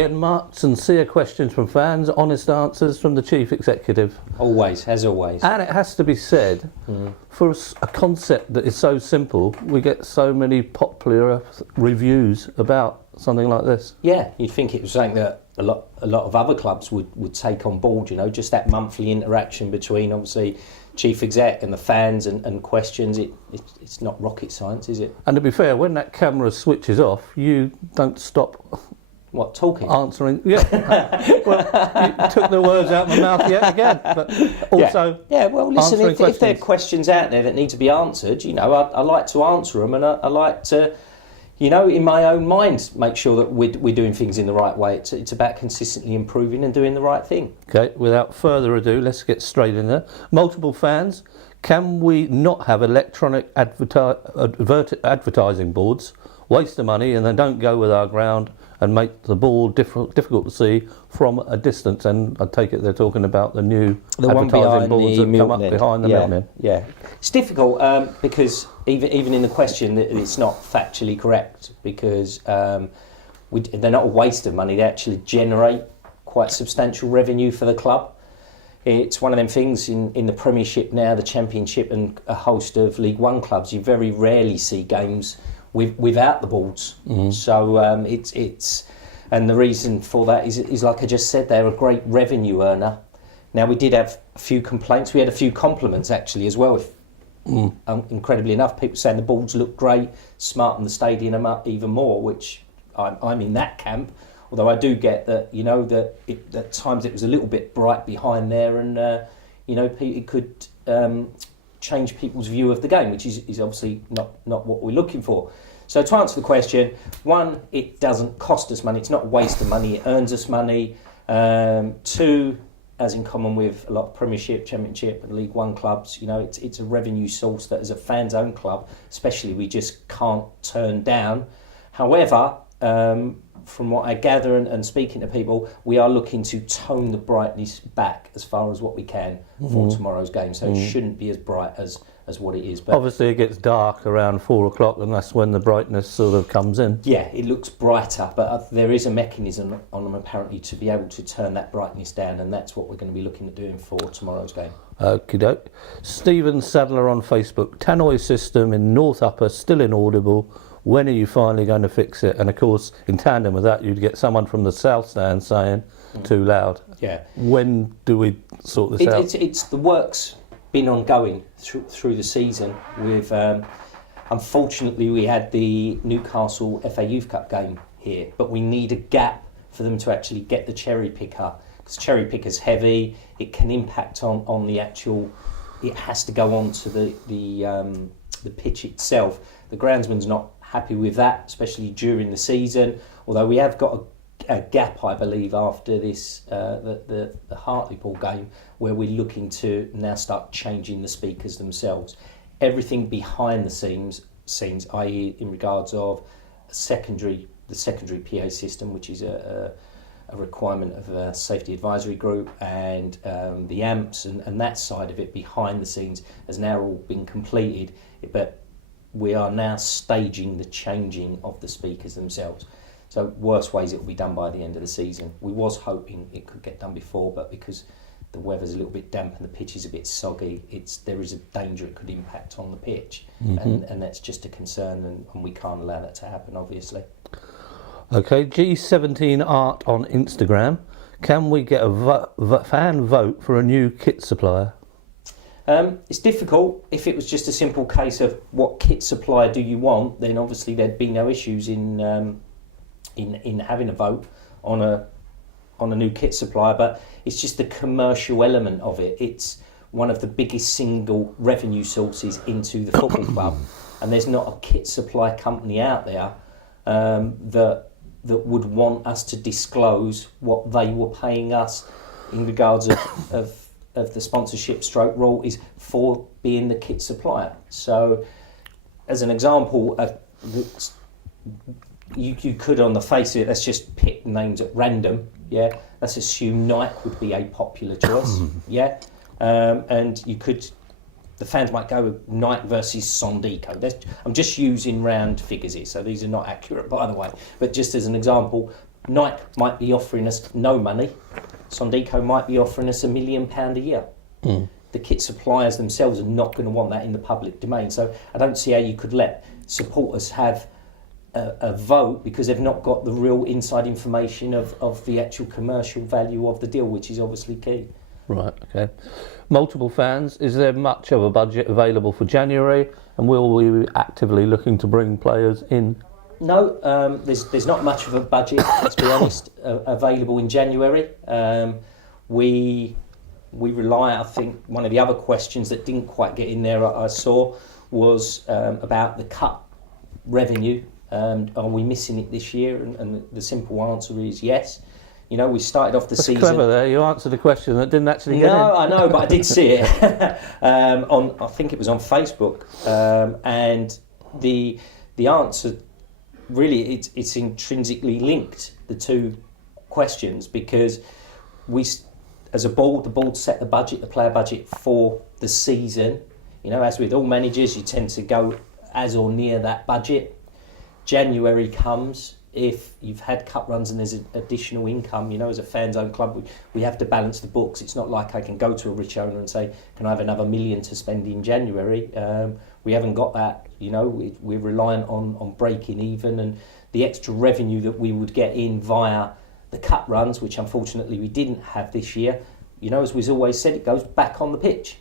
again, Mark. Sincere questions from fans, honest answers from the chief executive. Always, as always. And it has to be said, for a concept that is so simple, we get so many popular reviews about something like this. Yeah, you'd think it was something that a lot of other clubs would take on board, you know, just that monthly interaction between, obviously, chief exec and the fans and questions. It's not rocket science, is it? And to be fair, when that camera switches off, you don't stop... What, talking? Answering, yeah. Well, you took the words out of my mouth yet again. But also, yeah. Well, listen, if there are questions out there that need to be answered, you know, I like to answer them, and I like to, you know, in my own mind, make sure that we're doing things in the right way. It's about consistently improving and doing the right thing. Okay, without further ado, let's get straight in there. Multiple fans, can we not have electronic advertising boards, waste the money, and then don't go with our ground and make the ball difficult to see from a distance? And I take it they're talking about the new advertising boards that come up behind the Milton. Yeah, it's difficult because even in the question, it's not factually correct, because they're not a waste of money. They actually generate quite substantial revenue for the club. It's one of them things in the Premiership now, the Championship, and a host of League One clubs. You very rarely see games without the boards. So it's and the reason for that is like I just said, they're a great revenue earner. Now, we did have a few complaints. We had a few compliments actually as well. Incredibly enough, people saying the boards look great, smarten the stadium up even more, which I'm in that camp. Although I do get that, you know, that at times it was a little bit bright behind there, and you know, it could change people's view of the game, which is obviously not what we're looking for. So to answer the question, one, it doesn't cost us money. It's not a waste of money. It earns us money. Two, as in common with a lot of Premiership, Championship and League One clubs, you know, it's a revenue source that as a fans owned club, especially, we just can't turn down. However, from what I gather and speaking to people, we are looking to tone the brightness back as far as what we can for tomorrow's game. So it shouldn't be as bright as what it is. But obviously it gets dark around 4 o'clock, and that's when the brightness sort of comes in. Yeah, it looks brighter, but there is a mechanism on them apparently to be able to turn that brightness down, and that's what we're going to be looking at doing for tomorrow's game. Okie doke. Stephen Sadler on Facebook, tannoy system in North Upper still inaudible. When are you finally going to fix it? And of course, in tandem with that, you'd get someone from the South Stand saying, too loud. Yeah. When do we sort this out? It's the work's been ongoing through the season. With unfortunately, we had the Newcastle FA Youth Cup game here, but we need a gap for them to actually get the cherry picker, because cherry picker's heavy. It can impact on the actual. It has to go on to the pitch itself. The groundsman's not happy with that, especially during the season. Although we have got a gap, I believe, after this the Hartlepool game, where we're looking to now start changing the speakers themselves. Everything behind the scenes, i.e., in regards of the secondary PA system, which is a requirement of a safety advisory group, and the amps and that side of it behind the scenes has now all been completed. But we are now staging the changing of the speakers themselves. So worst ways it will be done by the end of the season. We was hoping it could get done before, but because the weather's a little bit damp and the pitch is a bit soggy, there is a danger it could impact on the pitch, and that's just a concern, and we can't allow that to happen, obviously. Okay, G17 Art on Instagram. Can we get a fan vote for a new kit supplier? It's difficult. If it was just a simple case of what kit supplier do you want, then obviously there'd be no issues in having a vote on a new kit supplier. But it's just the commercial element of it. It's one of the biggest single revenue sources into the football club, and there's not a kit supply company out there that would want us to disclose what they were paying us in regards of the sponsorship stroke royalties for being the kit supplier. So, as an example, you could, on the face of it, let's just pick names at random. Yeah, let's assume Nike would be a popular choice. Yeah, and you could. The fans might go with Nike versus Sondico. I'm just using round figures here, so these are not accurate, by the way. But just as an example, Nike might be offering us no money. Sondico might be offering us £1 million a year. The kit suppliers themselves are not going to want that in the public domain. So I don't see how you could let supporters have a vote because they've not got the real inside information of the actual commercial value of the deal, which is obviously key. Right, okay. Multiple fans, is there much of a budget available for January, and will we be actively looking to bring players in? No, there's not much of a budget, let's be honest, available in January. We rely, I think, one of the other questions that didn't quite get in there I saw was about the cup revenue. Are we missing it this year? And the simple answer is yes. You know, we started off the That's season. Clever there. You answered a question that didn't actually get in. No, I know, but I did see it I think it was on Facebook, and the answer really it's intrinsically linked, the two questions, because we, as a board, the board set the budget, the player budget for the season. You know, as with all managers, you tend to go as or near that budget. January comes, if you've had cup runs and there's additional income, you know, as a fans-owned club, we have to balance the books. It's not like I can go to a rich owner and say, can I have another $1 million to spend in January? We haven't got that, you know, we're reliant on breaking even, and the extra revenue that we would get in via the cup runs, which unfortunately we didn't have this year, you know, as we've always said, it goes back on the pitch.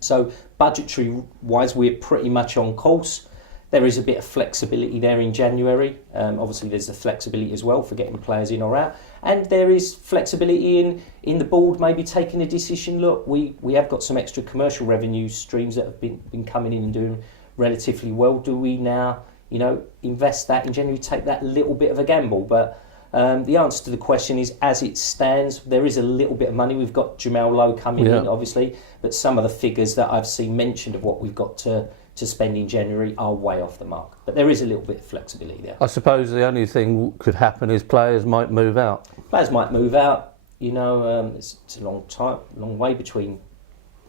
So budgetary-wise, we're pretty much on course. There is a bit of flexibility there in January. Obviously, there's the flexibility as well for getting players in or out. And there is flexibility in the board maybe taking a decision. Look, we have got some extra commercial revenue streams that have been coming in and doing relatively well. Do we now, you know, invest that in January, take that little bit of a gamble? But the answer to the question is, as it stands, there is a little bit of money. We've got Jamal Lowe coming in, obviously, but some of the figures that I've seen mentioned of what we've got to spend in January are way off the mark. But there is a little bit of flexibility there. I suppose the only thing could happen is players might move out. Players might move out. You know, it's a long way between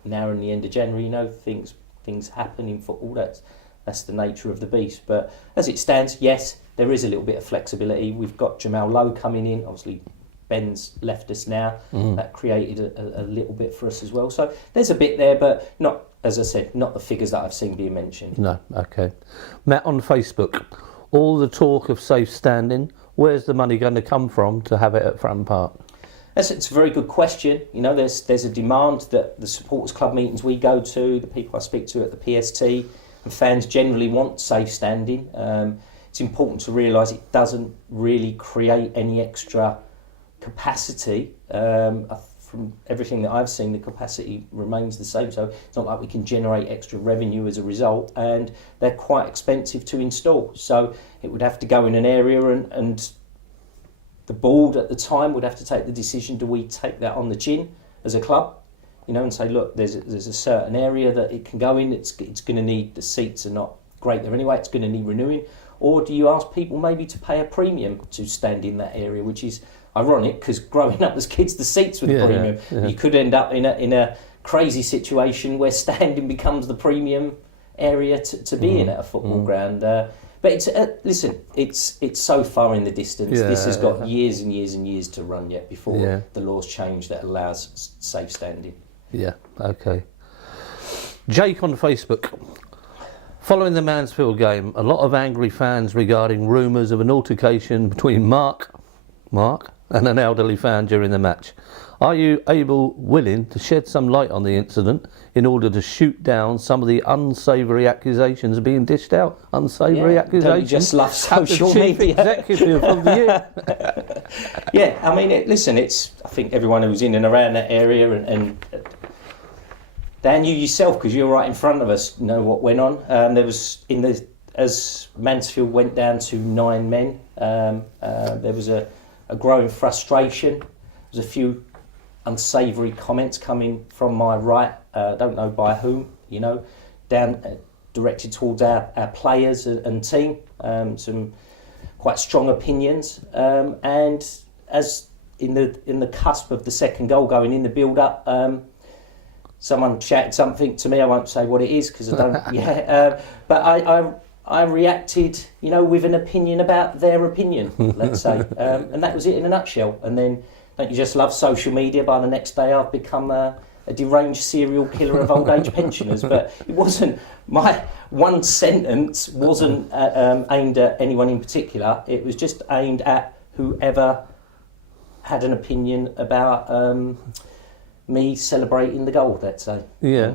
now and the end of January. You know, things happen in football. That's the nature of the beast. But as it stands, yes, there is a little bit of flexibility. We've got Jamal Lowe coming in. Obviously, Ben's left us now. That created a little bit for us as well. So there's a bit there, but not, as I said, not the figures that I've seen being mentioned. No, okay. Matt on Facebook, all the talk of safe standing, where's the money going to come from to have it at Fratton Park? It's a very good question. You know, there's a demand that the supporters club meetings we go to, the people I speak to at the PST, and fans generally want safe standing. It's important to realise it doesn't really create any extra capacity. From everything that I've seen, the capacity remains the same, so it's not like we can generate extra revenue as a result, and they're quite expensive to install. So it would have to go in an area, and the board at the time would have to take the decision: do we take that on the chin as a club, you know, and say, look, there's a certain area that it can go in. It's going to need, the seats are not great there anyway. It's going to need renewing, or do you ask people maybe to pay a premium to stand in that area, which is ironic because growing up as kids, the seats were the premium. Yeah. You could end up in a crazy situation where standing becomes the premium area to be in at a football ground. But it's listen, it's so far in the distance. This has got years and years and years to run yet before the laws change that allows safe standing. Yeah. Okay. Jake on Facebook. Following the Mansfield game, a lot of angry fans regarding rumours of an altercation between Mark and an elderly fan during the match. Are you willing to shed some light on the incident in order to shoot down some of the unsavoury accusations being dished out? Unsavoury accusations? Don't you just love social Chief media? Executive of the year. Yeah, I mean, I think everyone who's in and around that area, and Dan, you yourself, because you're right in front of us, know what went on. There was, as Mansfield went down to 9 men, there was a growing frustration. There's a few unsavoury comments coming from my right, don't know by whom, you know, down directed towards our players and team. Some quite strong opinions, and as in the cusp of the second goal going in the build-up, someone shouted something to me. I won't say what it is because I don't. But I reacted, with an opinion about their opinion, let's say. And that was it in a nutshell. And then, don't you just love social media? By the next day, I've become a deranged serial killer of old age pensioners. But it wasn't, my one sentence wasn't aimed at anyone in particular. It was just aimed at whoever had an opinion about me celebrating the goal, let's say. Yeah.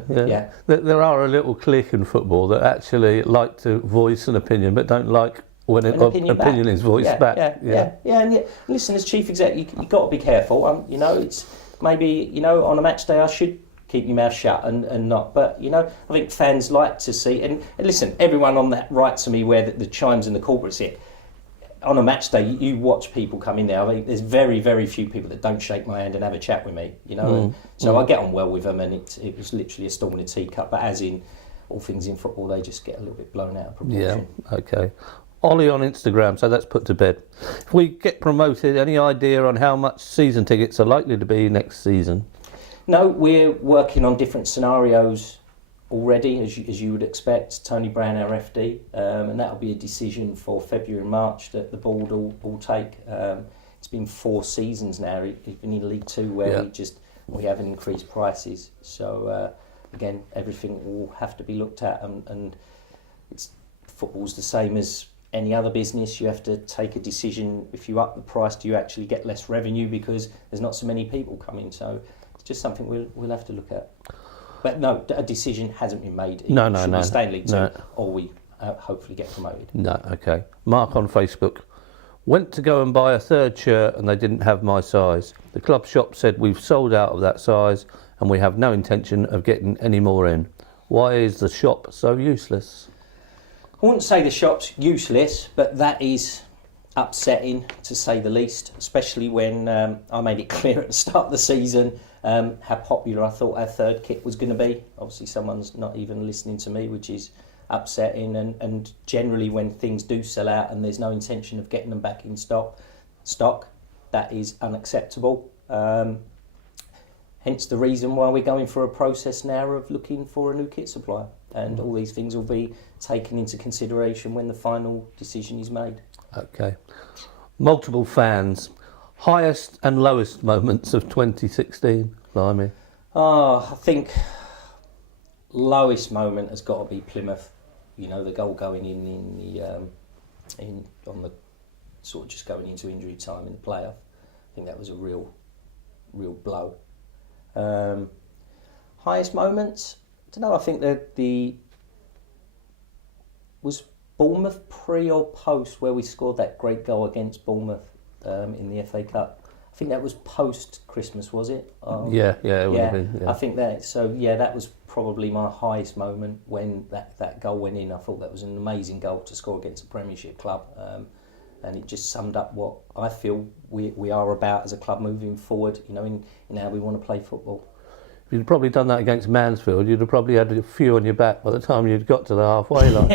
There are a little clique in football that actually like to voice an opinion, but don't like when an opinion is voiced back. And listen, as chief exec, you've got to be careful. It's maybe on a match day I should keep your mouth shut and not. But I think fans like to see and listen. Everyone on that writes to me where the chimes and the corporates hit. On a match day, you watch people come in there. I mean, there's very, very few people that don't shake my hand and have a chat with me, So I get on well with them, and it was literally a storm in a teacup. But as in all things in football, they just get a little bit blown out of proportion. Yeah, okay. Ollie on Instagram, so that's put to bed. If we get promoted, any idea on how much season tickets are likely to be next season? No, we're working on different scenarios already, as you would expect. Tony Brown, our FD, and that'll be a decision for February and March that the board will take. It's been 4 seasons now, even in League 2, where we haven't increased prices. So again, everything will have to be looked at, and football's the same as any other business. You have to take a decision. If you up the price, do you actually get less revenue because there's not so many people coming? So it's just something we'll have to look at. But no, a decision hasn't been made. No. We stay in League 2 or we hopefully get promoted. No, okay. Mark on Facebook. Went to go and buy a 3rd shirt and they didn't have my size. The club shop said we've sold out of that size and we have no intention of getting any more in. Why is the shop so useless? I wouldn't say the shop's useless, but that is upsetting to say the least, especially when I made it clear at the start of the season how popular I thought our 3rd kit was going to be. Obviously someone's not even listening to me, which is upsetting, and generally when things do sell out and there's no intention of getting them back in stock, that is unacceptable. Hence the reason why we're going through a process now of looking for a new kit supplier, and all these things will be taken into consideration when the final decision is made. Okay. Multiple fans. Highest and lowest moments of 2016, blimey. I think lowest moment has got to be Plymouth. The goal going in on the sort of just going into injury time in the playoff. I think that was a real blow. Highest moments? I don't know. I think that was Bournemouth pre or post where we scored that great goal against Bournemouth in the FA Cup. I think that was post Christmas, was it? Yeah, it would have been. Yeah. I think that. So that was probably my highest moment when that goal went in. I thought that was an amazing goal to score against a Premiership club, and it just summed up what I feel we are about as a club moving forward. In how we want to play football. If you'd probably done that against Mansfield, you'd have probably had a few on your back by the time you'd got to the halfway line.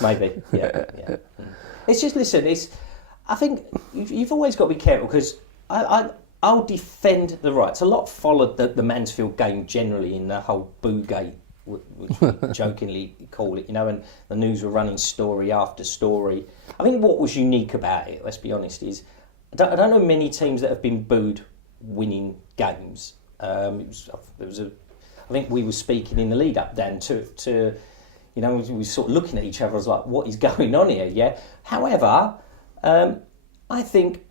Maybe, yeah. It's just, listen, I think you've always got to be careful, because I'll defend the rights. A lot followed the Mansfield game generally in the whole Boogate, which we jokingly call it, and the news were running story after story. I think what was unique about it, let's be honest, is I don't know many teams that have been booed winning games. I think we were speaking in the lead up, Dan, to we were sort of looking at each other as like, what is going on here? Yeah. However, I think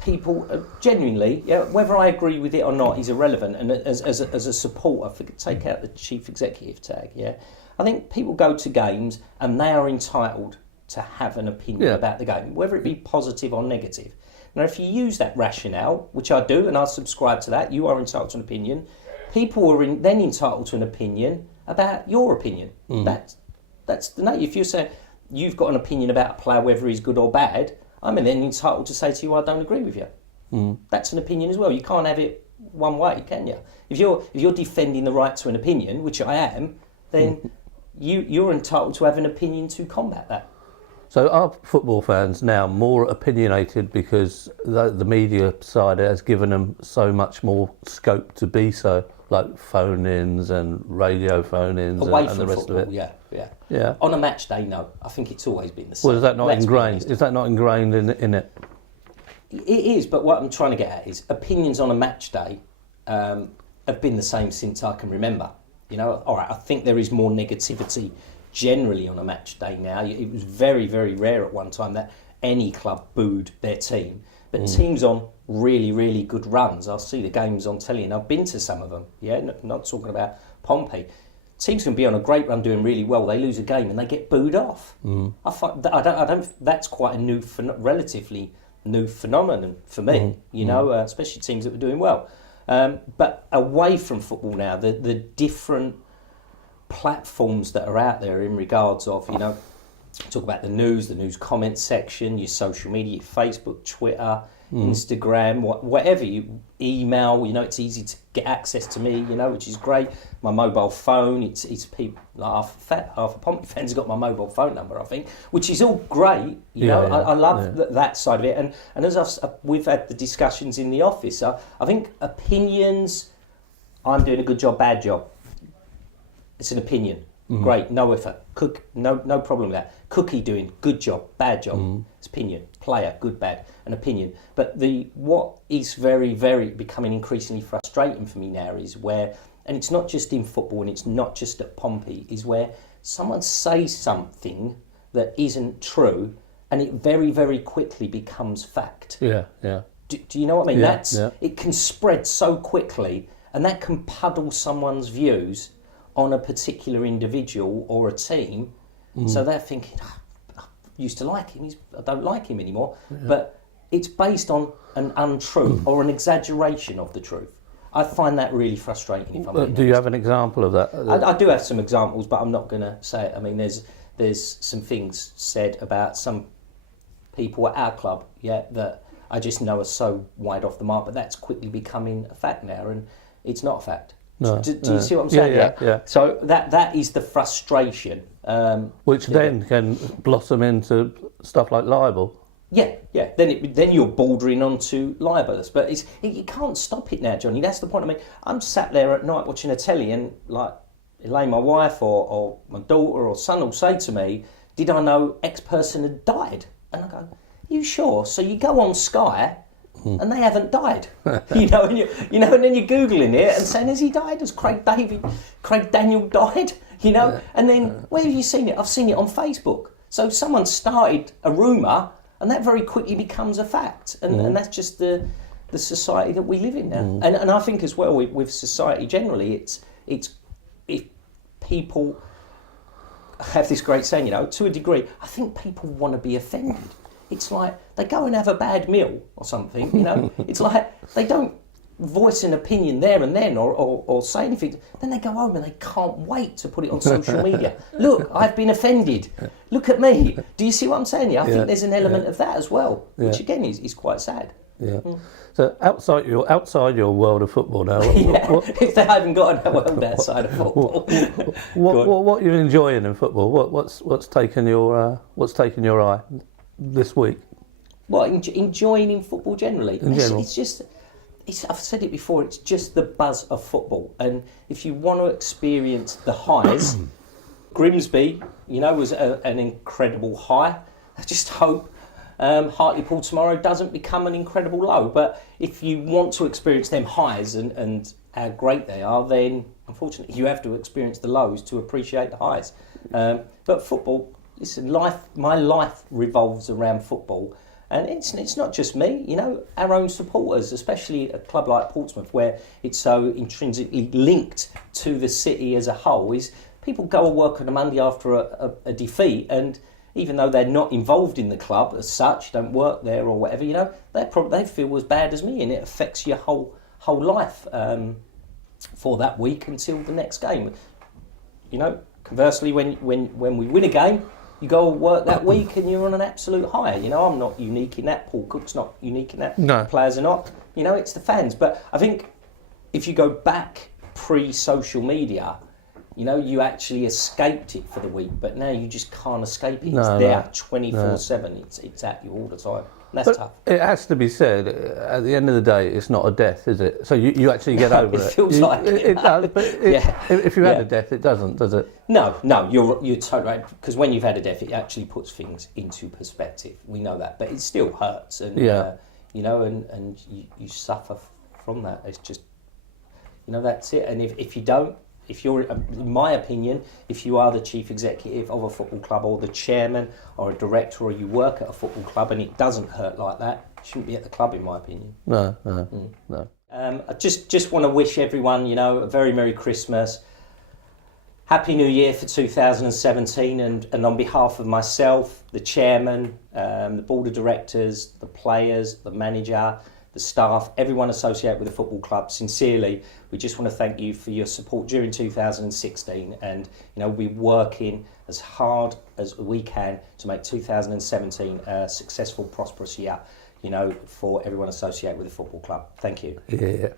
people genuinely, whether I agree with it or not is irrelevant. And as a supporter, take out the chief executive tag. Yeah. I think people go to games and they are entitled to have an opinion about the game, whether it be positive or negative. Now, if you use that rationale, which I do, and I subscribe to that, you are entitled to an opinion. People are then entitled to an opinion about your opinion. That's the nature. If you say you've got an opinion about a player, whether he's good or bad, I'm then entitled to say to you, I don't agree with you. That's an opinion as well. You can't have it one way, can you? If you're defending the right to an opinion, which I am, then you're entitled to have an opinion to combat that. So are football fans now more opinionated because the media side has given them so much more scope to be so, like phone-ins and radio phone-ins away and from the rest football, of it? Yeah. On a match day, no. I think it's always been the same. Well, is that not ingrained? Is that not ingrained in it? It is, but what I'm trying to get at is opinions on a match day have been the same since I can remember. You know, all right, I think there is more negativity generally on a match day now. It was very, very rare at one time that any club booed their team. But teams on really, really good runs, I'll see the games on telly, and I've been to some of them, not talking about Pompey. Teams can be on a great run doing really well, they lose a game and they get booed off. I don't, that's quite a relatively new phenomenon for me, especially teams that were doing well. But away from football now, the different platforms that are out there in regards of, talk about the news comment section, your social media, your Facebook, Twitter, Instagram, whatever, you email, it's easy to get access to me, which is great. My mobile phone, it's people, like half of Pompey fans have got my mobile phone number, I think, which is all great, I love that side of it. And as we've had the discussions in the office, I think opinions, I'm doing a good job, bad job. It's an opinion. Great, no effort. No problem with that. Cookie doing good job, bad job. It's opinion. Player, good, bad, an opinion. But what is very, very becoming increasingly frustrating for me now is where, and it's not just in football and it's not just at Pompey, is where someone says something that isn't true and it very, very quickly becomes fact. Yeah. Do you know what I mean? Yeah. It can spread so quickly and that can puddle someone's views on a particular individual or a team, so they're thinking, I used to like him, I don't like him anymore. But it's based on an untruth or an exaggeration of the truth. I find that really frustrating. If I'm being Do you have an example of that? I do have some examples, but I'm not going to say it. I mean, there's some things said about some people at our club, that I just know are so wide off the mark, but that's quickly becoming a fact now, and it's not a fact. Do you see what I'm saying? Yeah. So that is the frustration. Which then can blossom into stuff like libel. Yeah. Then you're bordering onto libelous, but you can't stop it now, Johnny. That's the point. I mean, I'm sat there at night watching a telly, and like Elaine, my wife, or my daughter or son will say to me, "Did I know X person had died?" And I go, "You sure?" So you go on Sky. And they haven't died, and then you're googling it and saying, "Has he died? Has Craig Daniel died?" And then where have you seen it? I've seen it on Facebook. So someone started a rumour, and that very quickly becomes a fact, and that's just the society that we live in now. And I think as well with society generally, it's if people have this great saying, to a degree, I think people want to be offended. It's like they go and have a bad meal or something, It's like they don't voice an opinion there and then or say anything. Then they go home and they can't wait to put it on social media. Look, I've been offended. Look at me. Do you see what I'm saying here? I think there's an element of that as well, which again is quite sad. Yeah. So outside your world of football now, if they haven't got a world outside of football, what you're enjoying in football? What's taken your eye this week? Well, enjoying in football generally. It's just, I've said it before, it's just the buzz of football. And if you want to experience the highs, Grimsby, was an incredible high. I just hope Hartlepool tomorrow doesn't become an incredible low. But if you want to experience them highs and how great they are, then unfortunately you have to experience the lows to appreciate the highs. But football, listen, my life revolves around football, and it's not just me. Our own supporters, especially a club like Portsmouth, where it's so intrinsically linked to the city as a whole, is people go and work on a Monday after a defeat, and even though they're not involved in the club as such, don't work there or whatever, they feel as bad as me, and it affects your whole life for that week until the next game. Conversely, when we win a game, you go work that week and you're on an absolute high. I'm not unique in that. Paul Cook's not unique in that. No. Players are not. It's the fans. But I think if you go back pre-social media, You know, you actually escaped it for the week, but now you just can't escape it. It's No, there 24/7. It's at you all the time. And that's tough. It has to be said, at the end of the day, it's not a death, is it? So you actually get over it. It feels like it does, but if you had a death, it doesn't, does it? No, you're totally right. Because when you've had a death, it actually puts things into perspective. We know that, but it still hurts, and you know, and you suffer from that. It's just, you know, that's it. And if you don't, if you're, in my opinion, if you are the chief executive of a football club or the chairman or a director, or you work at a football club and it doesn't hurt like that, you shouldn't be at the club, in my opinion. No. I just want to wish everyone, you know, a very Merry Christmas, Happy New Year for 2017, and on behalf of myself, the chairman, the board of directors, the players, the manager, the staff, everyone associated with the football club, sincerely, we just want to thank you for your support during 2016, and you know, we're working as hard as we can to make 2017 a successful, prosperous year, you know, for everyone associated with the football club. Thank you. Yeah.